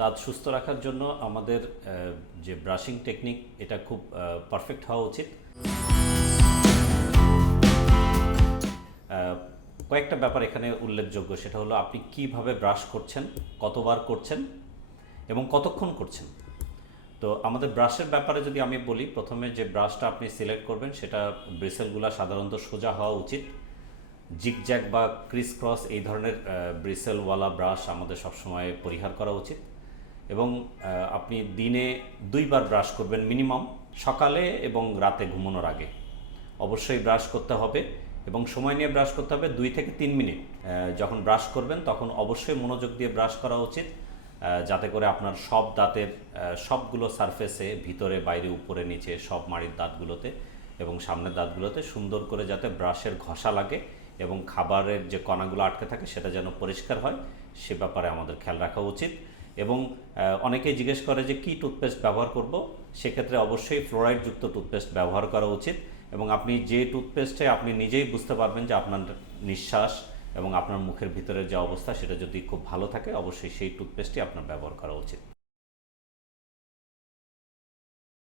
দাঁত সুস্থ রাখার জন্য আমাদের যে ব্রাশিং টেকনিক এটা খুব পারফেক্ট হওয়া উচিত। কয়েকটা ব্যাপার এখানে উল্লেখযোগ্য। সেটা হলো, আপনি কীভাবে ব্রাশ করছেন, কতবার করছেন, এবং কতক্ষণ করছেন? তো আমাদের ব্রাশের ব্যাপারে যদি আমি বলি, প্রথমে যে ব্রাশটা আপনি সিলেক্ট করবেন, সেটা ব্রিসেলগুলো সাধারণত সোজা হওয়া উচিত। জিগজ্যাগ বা ক্রিস ক্রস এই ধরনের ব্রিসেলওয়ালা ব্রাশ আমাদের সবসময় পরিহার করা উচিত। এবং আপনি দিনে দুইবার ব্রাশ করবেন মিনিমাম, সকালে এবং রাতে ঘুমানোর আগে। অবশ্যই ব্রাশ করতে হবে এবং সময় নিয়ে ব্রাশ করতে হবে দুই থেকে তিন মিনিট। যখন ব্রাশ করবেন তখন অবশ্যই মনোযোগ দিয়ে ব্রাশ করা উচিত যাতে করে আপনার সব দাঁতের সবগুলো সারফেসে ভিতরে, বাইরে, উপরে, নিচে সব মাড়ির দাঁতগুলোতে এবং সামনের দাঁতগুলোতে সুন্দর করে যাতে ব্রাশের ঘষা লাগে এবং খাবারের যে কণাগুলো আটকে থাকে সেটা যেন পরিষ্কার হয়, সে ব্যাপারে আমাদের খেয়াল রাখা উচিত। এবং অনেকে অনেকেই জিজ্ঞেস করে যে কী টুথপেস্ট ব্যবহার করব? সেক্ষেত্রে অবশ্যই ফ্লোরাইডযুক্ত টুথপেস্ট ব্যবহার করা উচিত এবং আপনি যে টুথপেস্টে আপনি নিজেই বুঝতে পারবেন যে আপনার নিঃশ্বাস এবং আপনার মুখের ভিতরের যে অবস্থা সেটা যদি খুব ভালো থাকে, অবশ্যই সেই টুথপেস্টটি আপনার ব্যবহার করা উচিত।